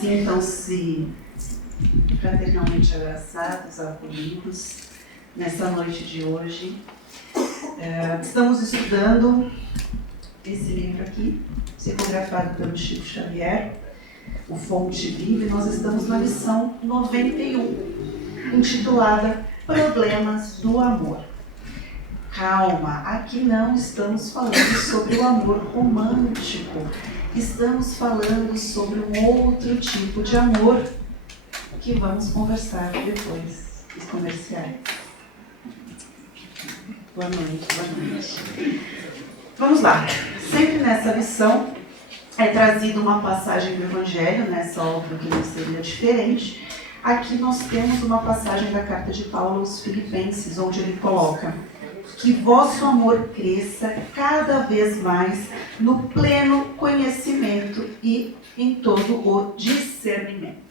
Sintam-se fraternalmente abraçados, acolhidos nessa noite de hoje. Estamos estudando esse livro aqui, psicografado pelo Chico Xavier, O Fonte Viva, e nós estamos na lição 91, intitulada Problemas do Amor. Calma, aqui não estamos falando sobre o amor romântico, estamos falando sobre um outro tipo de amor que vamos conversar depois dos comerciais. Boa noite, boa noite. Vamos lá. Sempre nessa lição é trazida uma passagem do Evangelho, nessa óbvio que não seria diferente. Aqui nós temos uma passagem da carta de Paulo aos Filipenses, onde ele coloca: que vosso amor cresça cada vez mais no pleno conhecimento e em todo o discernimento.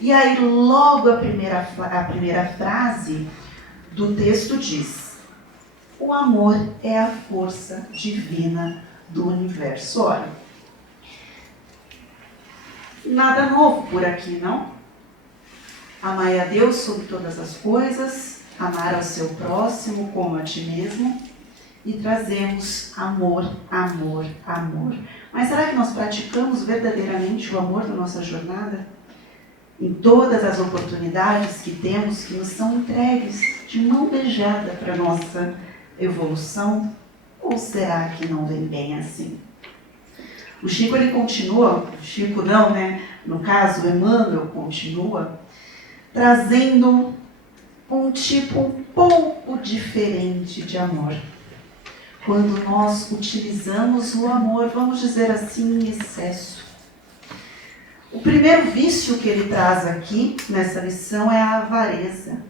E aí logo a primeira frase do texto diz: o amor é a força divina do universo. Olha, nada novo por aqui, não? Amai a Deus sobre todas as coisas, amar ao seu próximo como a ti mesmo, e trazemos amor, amor, amor. Mas será que nós praticamos verdadeiramente o amor na nossa jornada? Em todas as oportunidades que temos, que nos são entregues de mão beijada para a nossa evolução? Ou será que não vem bem assim? O Chico, ele continua, Chico não, né? No caso, Emmanuel continua trazendo um tipo um pouco diferente de amor. Quando nós utilizamos o amor, vamos dizer assim, em excesso. O primeiro vício que ele traz aqui, nessa lição, é a avareza.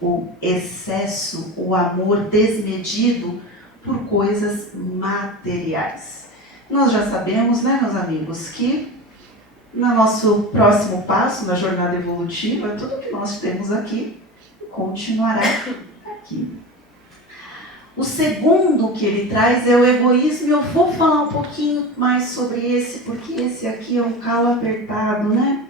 O excesso, o amor desmedido por coisas materiais. Nós já sabemos, né, meus amigos, que no nosso próximo passo, na jornada evolutiva, tudo que nós temos aqui continuará aqui. O segundo que ele traz é o egoísmo, e eu vou falar um pouquinho mais sobre esse, porque esse aqui é um calo apertado, né?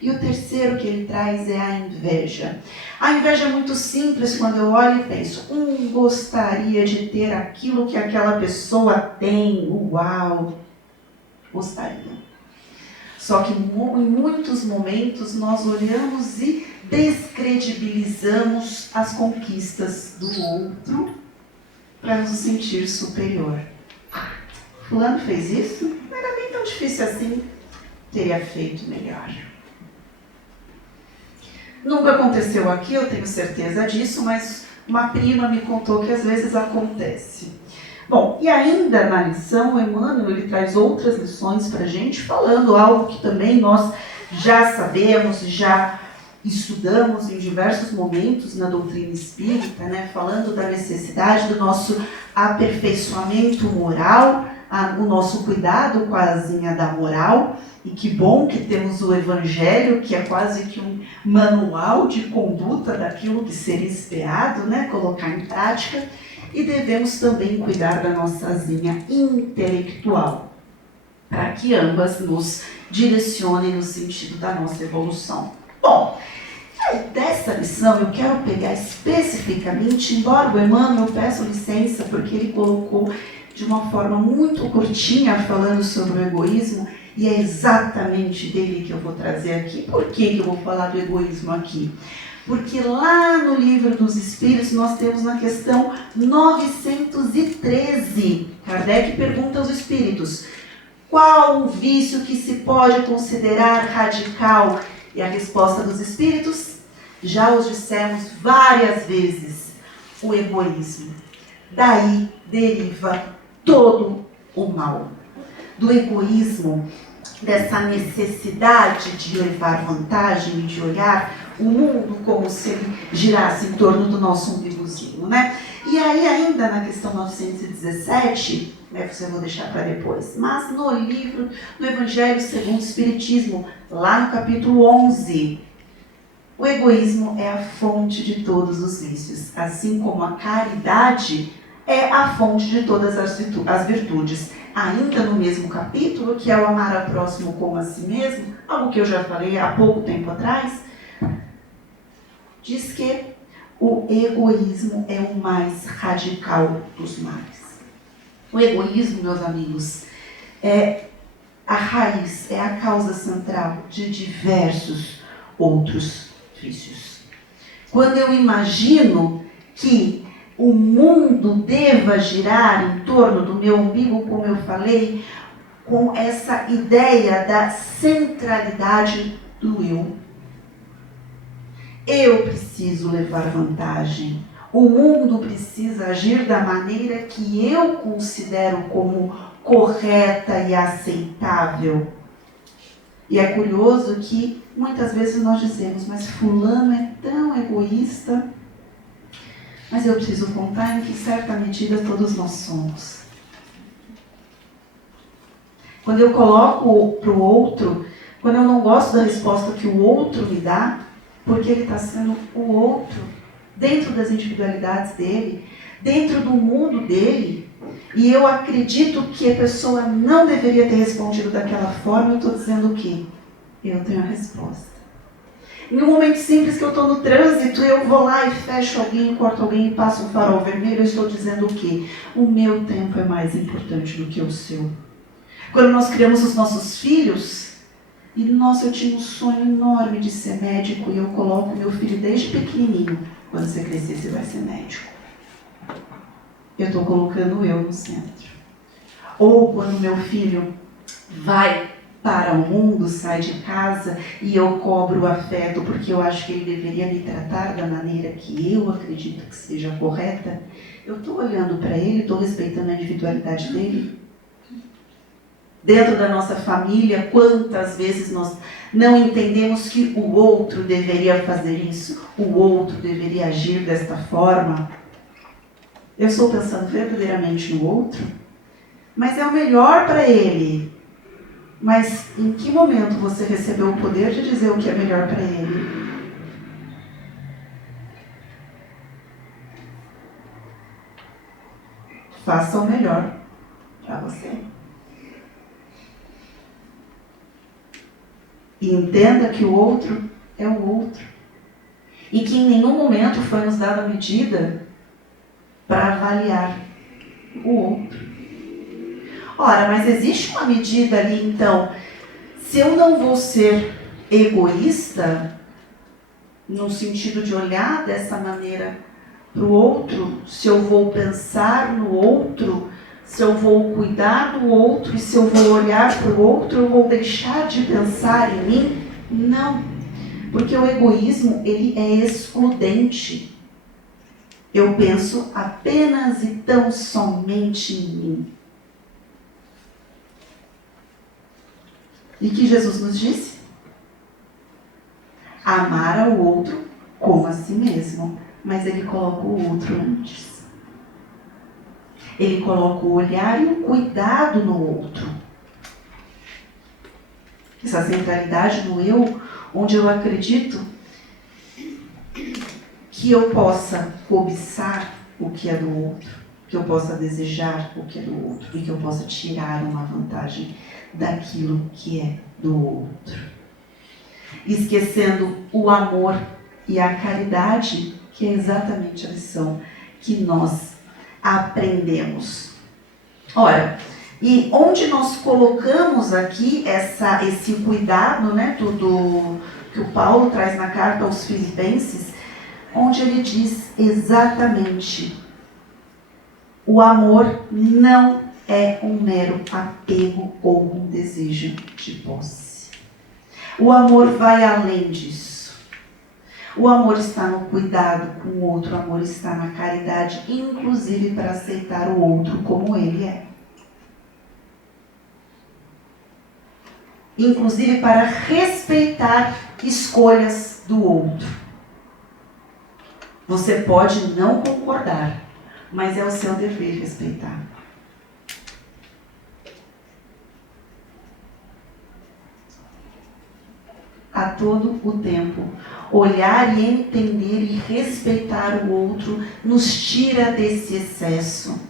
E o terceiro que ele traz é a inveja. A inveja é muito simples quando eu olho e penso: gostaria de ter aquilo que aquela pessoa tem, uau, gostaria. Só que em muitos momentos nós olhamos e descredibilizamos as conquistas do outro para nos sentir superior. Fulano fez isso? Não era nem tão difícil assim, teria feito melhor. Nunca aconteceu aqui, eu tenho certeza disso, mas uma prima me contou que às vezes acontece. Bom, e ainda na lição, o Emmanuel, ele traz outras lições para a gente, falando algo que também nós já sabemos, já estudamos em diversos momentos na doutrina espírita, né, falando da necessidade do nosso aperfeiçoamento moral, o nosso cuidado com a asinha da moral. E que bom que temos o Evangelho, que é quase que um manual de conduta daquilo que seria esperado, né, colocar em prática. E devemos também cuidar da nossa asinha intelectual, para que ambas nos direcionem no sentido da nossa evolução. Bom, dessa lição eu quero pegar especificamente, embora o Emmanuel, eu peço licença, porque ele colocou de uma forma muito curtinha, falando sobre o egoísmo, e é exatamente dele que eu vou trazer aqui. Por que eu vou falar do egoísmo aqui? Porque lá no Livro dos Espíritos nós temos na questão 913, Kardec pergunta aos espíritos: qual o vício que se pode considerar radical? E a resposta dos espíritos, já os dissemos várias vezes: o egoísmo. Daí deriva todo o mal. Do egoísmo, dessa necessidade de levar vantagem e de olhar o mundo como se ele girasse em torno do nosso umbigozinho, né? E aí ainda na questão 917, né, eu vou deixar para depois, mas no livro do Evangelho segundo o Espiritismo, lá no capítulo 11, o egoísmo é a fonte de todos os vícios, assim como a caridade é a fonte de todas as virtudes. ainda no mesmo capítulo, que é o amar ao próximo como a si mesmo, algo que eu já falei há pouco tempo atrás, diz que o egoísmo é o mais radical dos males. O egoísmo, meus amigos, é a raiz, é a causa central de diversos outros vícios. Quando eu imagino que o mundo deva girar em torno do meu umbigo, como eu falei, com essa ideia da centralidade do eu. Eu preciso levar vantagem. O mundo precisa agir da maneira que eu considero como correta e aceitável. E é curioso que muitas vezes nós dizemos, mas fulano é tão egoísta. Mas eu preciso contar em que certa medida todos nós somos. Quando eu coloco para o outro, quando eu não gosto da resposta que o outro me dá, porque ele está sendo o outro, dentro das individualidades dele, dentro do mundo dele, e eu acredito que a pessoa não deveria ter respondido daquela forma, eu estou dizendo o quê? Eu tenho a resposta. Em um momento simples que eu estou no trânsito, eu vou lá e fecho alguém, corto alguém e passo um farol vermelho, eu estou dizendo o quê? O meu tempo é mais importante do que o seu. Quando nós criamos os nossos filhos, e nossa, eu tinha um sonho enorme de ser médico, e eu coloco meu filho desde pequenininho, quando você crescer você vai ser médico. Eu estou colocando eu no centro. Ou quando meu filho vai para o mundo, sai de casa e eu cobro o afeto porque eu acho que ele deveria me tratar da maneira que eu acredito que seja correta, eu estou olhando para ele, estou respeitando a individualidade dele. Dentro da nossa família, quantas vezes nós não entendemos que o outro deveria fazer isso, o outro deveria agir desta forma? Eu estou pensando verdadeiramente no outro, mas é o melhor para ele. Mas em que momento você recebeu o poder de dizer o que é melhor para ele? Faça o melhor para você. E entenda que o outro é o outro. E que em nenhum momento foi nos dada a medida para avaliar o outro. Ora, mas existe uma medida ali, então, se eu não vou ser egoísta, no sentido de olhar dessa maneira para o outro, se eu vou pensar no outro, se eu vou cuidar do outro e se eu vou olhar para o outro, eu vou deixar de pensar em mim? Não, porque o egoísmo, ele é excludente. Eu penso apenas e tão somente em mim. E que Jesus nos disse? Amar ao outro como a si mesmo. Mas ele coloca o outro antes. Ele coloca o olhar e o cuidado no outro. Essa centralidade no eu, onde eu acredito que eu possa cobiçar o que é do outro, que eu possa desejar o que é do outro e que eu possa tirar uma vantagem daquilo que é do outro. Esquecendo o amor e a caridade, que é exatamente a lição que nós aprendemos. Ora, e onde nós colocamos aqui esse cuidado, né, do que o Paulo traz na carta aos Filipenses, onde ele diz exatamente: o amor não é um mero apego ou um desejo de posse. O amor vai além disso. O amor está no cuidado com o outro, o amor está na caridade, inclusive para aceitar o outro como ele é. Inclusive para respeitar escolhas do outro. Você pode não concordar, mas é o seu dever respeitar. A todo o tempo, olhar e entender e respeitar o outro nos tira desse excesso.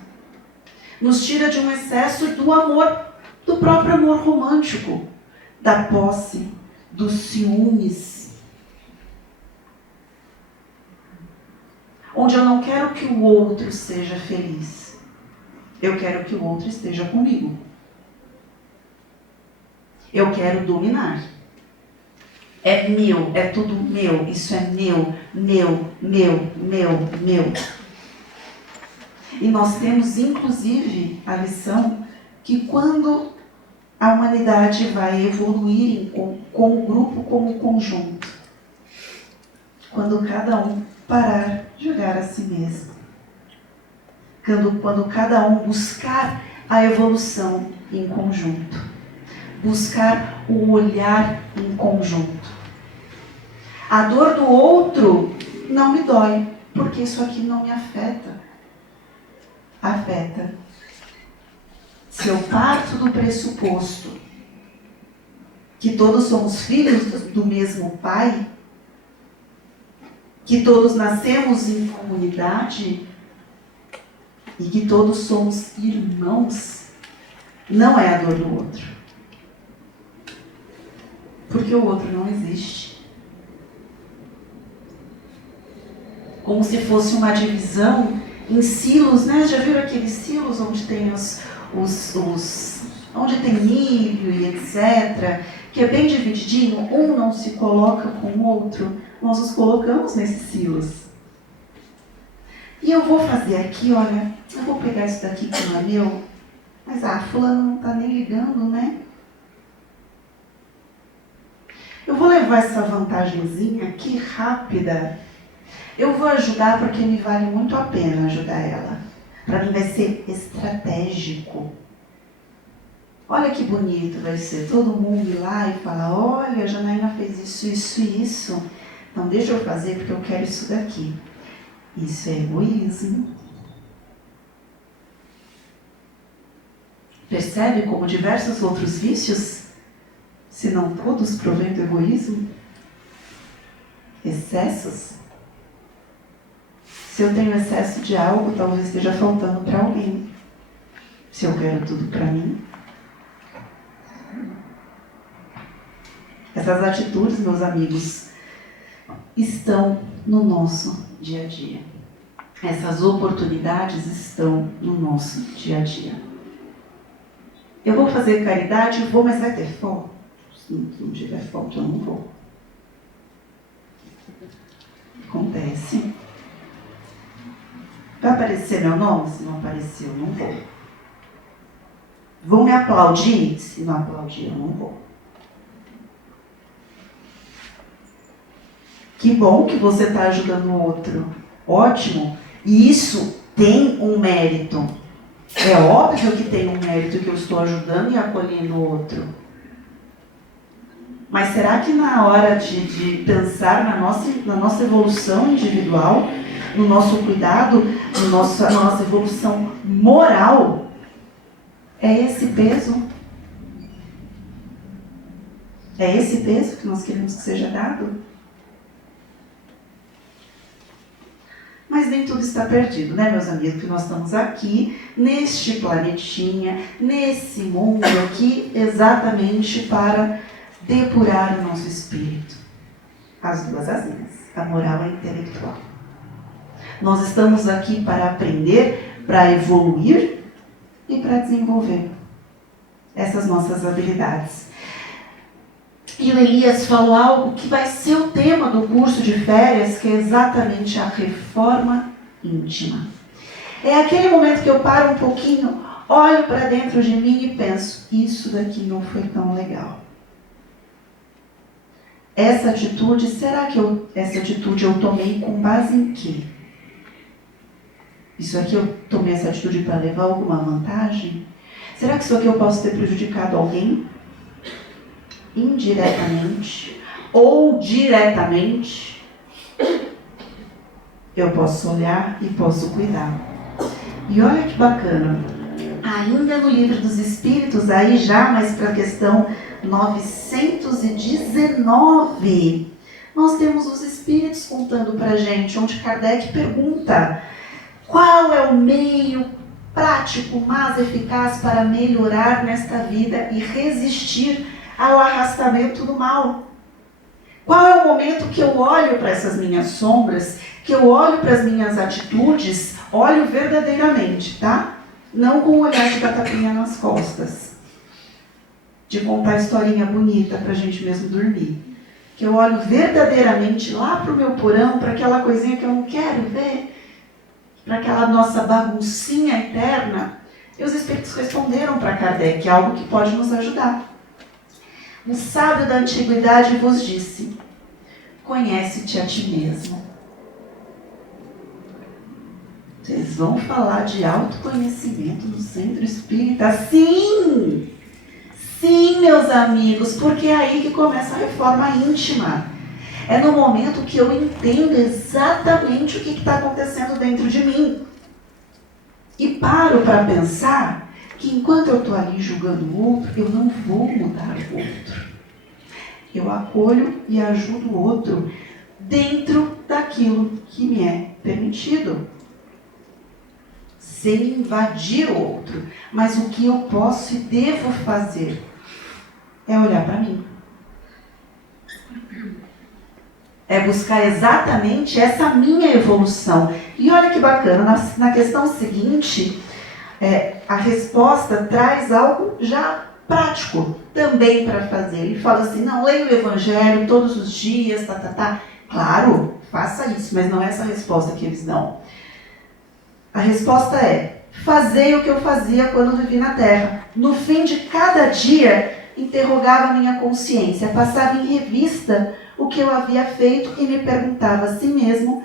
nos tira de um excesso do amor, do próprio amor romântico, da posse, dos ciúmes. Onde eu não quero que o outro seja feliz. Eu quero que o outro esteja comigo. Eu quero dominar. É meu, é tudo meu, isso é meu. E nós temos, inclusive, a lição que quando a humanidade vai evoluir com o grupo como conjunto, quando cada um parar de olhar a si mesmo, quando cada um buscar a evolução em conjunto, buscar o olhar em conjunto. A dor do outro não me dói, porque isso aqui não me afeta. Afeta. Se eu parto do pressuposto que todos somos filhos do mesmo Pai, que todos nascemos em comunidade e que todos somos irmãos, não é a dor do outro. Porque o outro não existe. Como se fosse uma divisão em silos, né? Já viram aqueles silos onde tem onde tem milho e etc., que é bem divididinho, um não se coloca com o outro, nós nos colocamos nesses silos. E eu vou fazer aqui, olha, eu vou pegar isso daqui que não é meu, mas fulano não está nem ligando, né? Eu vou levar essa vantagenzinha aqui rápida. Eu vou ajudar porque me vale muito a pena ajudar ela. Para mim vai ser estratégico. Olha que bonito vai ser. Todo mundo ir lá e falar, olha, a Janaína fez isso, isso e isso. Então deixa eu fazer porque eu quero isso daqui. Isso é egoísmo. Percebe como diversos outros vícios, se não todos, provém do egoísmo? Excessos? Se eu tenho excesso de algo, talvez esteja faltando para alguém. Se eu quero tudo para mim. Essas atitudes, meus amigos, estão no nosso dia a dia. Essas oportunidades estão no nosso dia a dia. Eu vou fazer caridade, mas vai ter foto? Se não tiver foto, eu não vou. Acontece. Vai aparecer meu nome? Se não aparecer, eu não vou. Vão me aplaudir? Se não aplaudir, eu não vou. Que bom que você está ajudando o outro. Ótimo. E isso tem um mérito. É óbvio que tem um mérito que eu estou ajudando e acolhendo o outro. Mas será que na hora de pensar na nossa evolução individual, no nosso cuidado, na nossa evolução moral, é esse peso? É esse peso que nós queremos que seja dado? Mas nem tudo está perdido, né, meus amigos? Que nós estamos aqui, neste planetinha, nesse mundo aqui, exatamente para depurar o nosso espírito. As duas asinhas, a moral e a intelectual. Nós estamos aqui para aprender, para evoluir e para desenvolver essas nossas habilidades. E o Elias falou algo que vai ser o tema do curso de férias, que é exatamente a reforma íntima. É aquele momento que eu paro um pouquinho, olho para dentro de mim e penso, isso daqui não foi tão legal. Essa atitude, será que essa atitude eu tomei com base em quê? Isso aqui eu tomei essa atitude para levar alguma vantagem? Será que isso aqui eu posso ter prejudicado alguém? Indiretamente ou diretamente? Eu posso olhar e posso cuidar. E olha que bacana. Ainda no Livro dos Espíritos, aí já mais para a questão 919, nós temos os Espíritos contando para a gente, onde Kardec pergunta qual é o meio prático, mas eficaz para melhorar nesta vida e resistir ao arrastamento do mal. Qual é o momento que eu olho para essas minhas sombras, que eu olho para as minhas atitudes, olho verdadeiramente, tá? Não com o olhar de dar tapinha nas costas, de contar historinha bonita para a gente mesmo dormir. Que eu olho verdadeiramente lá para o meu porão, para aquela coisinha que eu não quero ver, para aquela nossa baguncinha eterna. E os Espíritos responderam para Kardec, algo que pode nos ajudar. Um sábio da antiguidade vos disse: conhece-te a ti mesmo. Vocês vão falar de autoconhecimento no centro espírita? Sim! Sim, meus amigos, porque é aí que começa a reforma íntima. É no momento que eu entendo exatamente o que está acontecendo dentro de mim. E paro para pensar que enquanto eu estou ali julgando o outro, eu não vou mudar o outro. Eu acolho e ajudo o outro dentro daquilo que me é permitido. Sem invadir o outro. Mas o que eu posso e devo fazer é olhar para mim. É buscar exatamente essa minha evolução. E olha que bacana, na questão seguinte, a resposta traz algo já prático também para fazer. Ele fala assim, não, leia o Evangelho todos os dias, Claro, faça isso, mas não é essa a resposta que eles dão. A resposta é, fazei o que eu fazia quando vivi na Terra. No fim de cada dia, interrogava a minha consciência, passava em revista o que eu havia feito e me perguntava a si mesmo,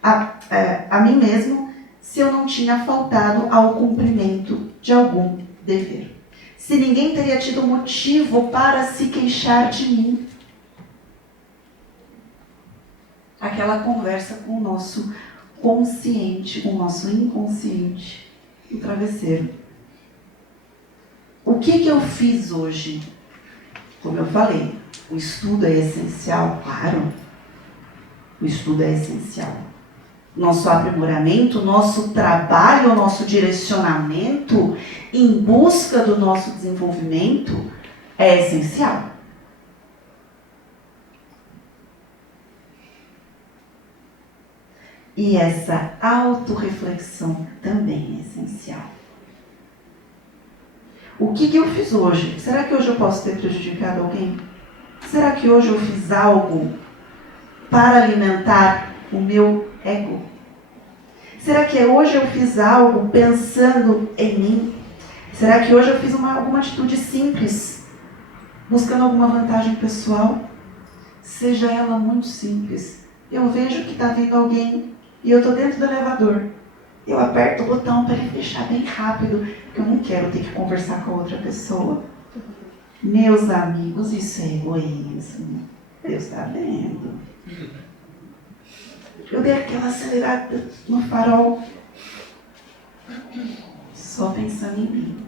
a mim mesmo, se eu não tinha faltado ao cumprimento de algum dever. Se ninguém teria tido motivo para se queixar de mim. Aquela conversa com o nosso consciente, o nosso inconsciente, o travesseiro. O que eu fiz hoje? Como eu falei, o estudo é essencial, claro. O estudo é essencial. Nosso aprimoramento, nosso trabalho, nosso direcionamento em busca do nosso desenvolvimento é essencial. E essa autorreflexão também é essencial. O que eu fiz hoje? Será que hoje eu posso ter prejudicado alguém? Será que hoje eu fiz algo para alimentar o meu ego? Será que hoje eu fiz algo pensando em mim? Será que hoje eu fiz alguma atitude simples, buscando alguma vantagem pessoal? Seja ela muito simples. Eu vejo que está vindo alguém e eu estou dentro do elevador. Eu aperto o botão para ele fechar bem rápido, porque eu não quero ter que conversar com a outra pessoa. Meus amigos, isso é egoísmo. Deus está vendo. Eu dei aquela acelerada no farol, só pensando em mim.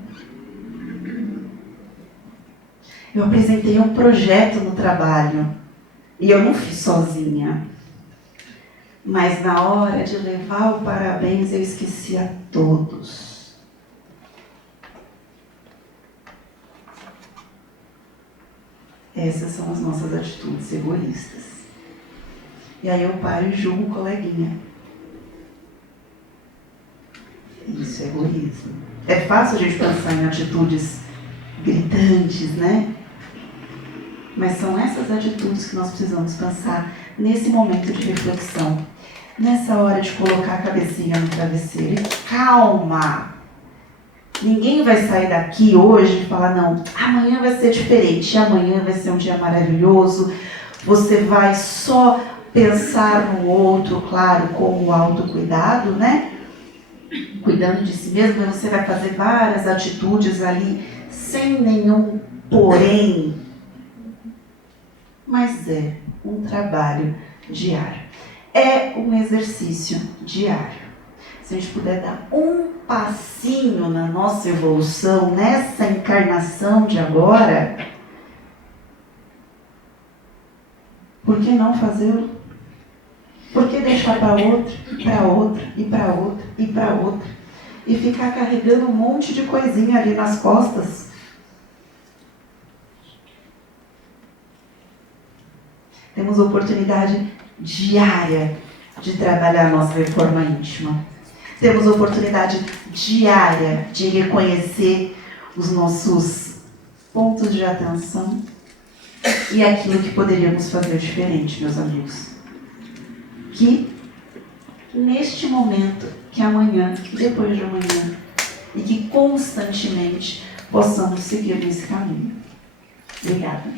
Eu apresentei um projeto no trabalho, e eu não fiz sozinha. Mas na hora de levar o parabéns, eu esqueci a todos. Essas são as nossas atitudes egoístas. E aí eu paro e julgo o coleguinha. Isso é egoísmo. É fácil a gente pensar em atitudes gritantes, né? Mas são essas atitudes que nós precisamos pensar nesse momento de reflexão. Nessa hora de colocar a cabecinha no travesseiro. E calma! Ninguém vai sair daqui hoje e falar, não, amanhã vai ser diferente, amanhã vai ser um dia maravilhoso, você vai só pensar no outro, claro, com o autocuidado, né? Cuidando de si mesmo, mas você vai fazer várias atitudes ali, sem nenhum porém. Mas é um trabalho diário. É um exercício diário. Se a gente puder dar um passinho na nossa evolução, nessa encarnação de agora, por que não fazê-lo? Por que deixar para outra, e para outra, e para outra, e para outra? e ficar carregando um monte de coisinha ali nas costas. Temos oportunidade diária de trabalhar a nossa reforma íntima. Temos oportunidade diária de reconhecer os nossos pontos de atenção e aquilo que poderíamos fazer diferente, meus amigos. Que neste momento, que amanhã, que depois de amanhã, e que constantemente possamos seguir nesse caminho. Obrigada.